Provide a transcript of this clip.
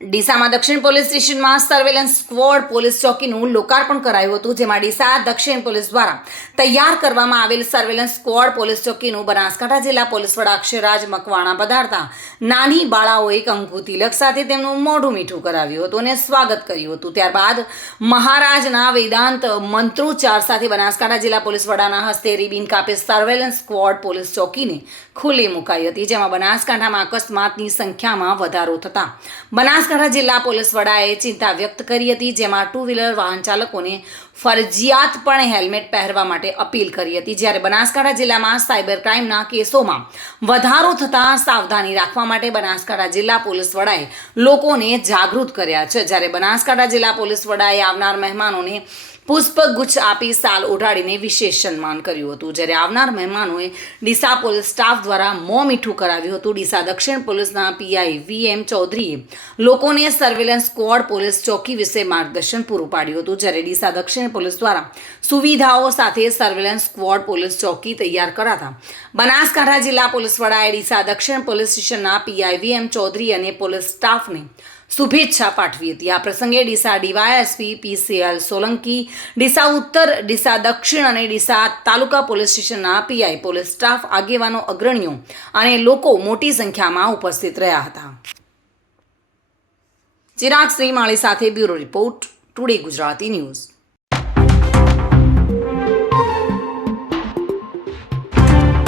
ડીસામાં દક્ષિણ પોલીસ સ્ટેશનમાં surveillance squad police ચોકીનું લોકાર્પણ કરાયું હતું, જેમાં ડીસા દક્ષિણ પોલીસ દ્વારા તૈયાર કરવામાં આવેલ સર્વેલન્સ સ્ક્વોડ પોલીસ ચોકીનું બનાસકાંઠા જિલ્લા પોલીસ વડા અક્ષયરાજ મકવાણા પધારતા. નાની બાળાઓએ કંકુ તિલક સાથે તેમનું મોઢું મીઠું કરાવ્યું હતું અને સ્વાગત કર્યું હતું. ત્યારબાદ મહારાજના વેદાંત મંત્રોચ્ચાર સાથે બનાસકાંઠા જિલ્લા પોલીસ વડાના હસ્તે રીબીન કાપે સર્વેલન્સ સ્ક્વોડ પોલીસ ચોકીને ખુલ્લી મુકાઈ હતી, જેમાં બનાસકાંઠામાં અકસ્માતની સંખ્યામાં વધારો થતા. બનાસકાંઠા જિલ્લા પોલીસ વડાએ ચિંતા વ્યક્ત કરી હતી, જેમાં ટુ વ્હીલર વાહન ચાલકોને ફરજિયાતપણે હેલ્મેટ પહેરવા માટે અપીલ કરી હતી. જ્યારે બનાસકાંઠા જિલ્લામાં સાયબર ક્રાઇમના કેસોમાં વધારો થતાં સાવધાની રાખવા માટે બનાસકાંઠા જિલ્લા પોલીસ વડાએ લોકોને જાગૃત કર્યા છે. જ્યારે બનાસકાંઠા જિલ્લા પોલીસ વડાએ આવનાર મહેમાનોને પુષ્પગુચ્છ આપી સાલ ઓઢાડીને વિશેષ સન્માન કર્યું હતું. જ્યારે આવનાર મહેમાનોએ ડીસા પોલીસ સ્ટાફ દ્વારા મો મીઠું કરાવ્યું હતું. ડીસા દક્ષિણ પોલીસના પીઆઈ વી એમ ચૌધરીએ લોકોને સર્વેલન્સ સ્ક્વોડ પોલીસ ચોકી વિશે માર્ગદર્શન પૂરું પાડ્યું હતું. જ્યારે ડીસા દક્ષિણ પોલીસ દ્વારા સુવિધાઓ સાથે સર્વેલન્સ સ્ક્વોડ પોલીસ ચોકી તૈયાર કરાતા બનાસકાંઠા જિલ્લા પોલીસ વડાએ ડીસા દક્ષિણ પોલીસ સ્ટેશનના પીઆઈ વી એમ ચૌધરી અને પોલીસ સ્ટાફને શુભેચ્છા પાઠવી હતી. આ પ્રસંગે ડીસા ડીવાયએસપી પીસીએલ સોલંકી, ડીસા ઉત્તર, ડીસા દક્ષિણ અને ડીસા તાલુકા પોલીસ સ્ટેશનના પીઆઈ, પોલીસ સ્ટાફ, આગેવાનો, અગ્રણીઓ અને લોકો મોટી સંખ્યામાં ઉપસ્થિત રહ્યા હતા. ચિરાગ શ્રીમાળી સાથે bureau report, today Gujarati news.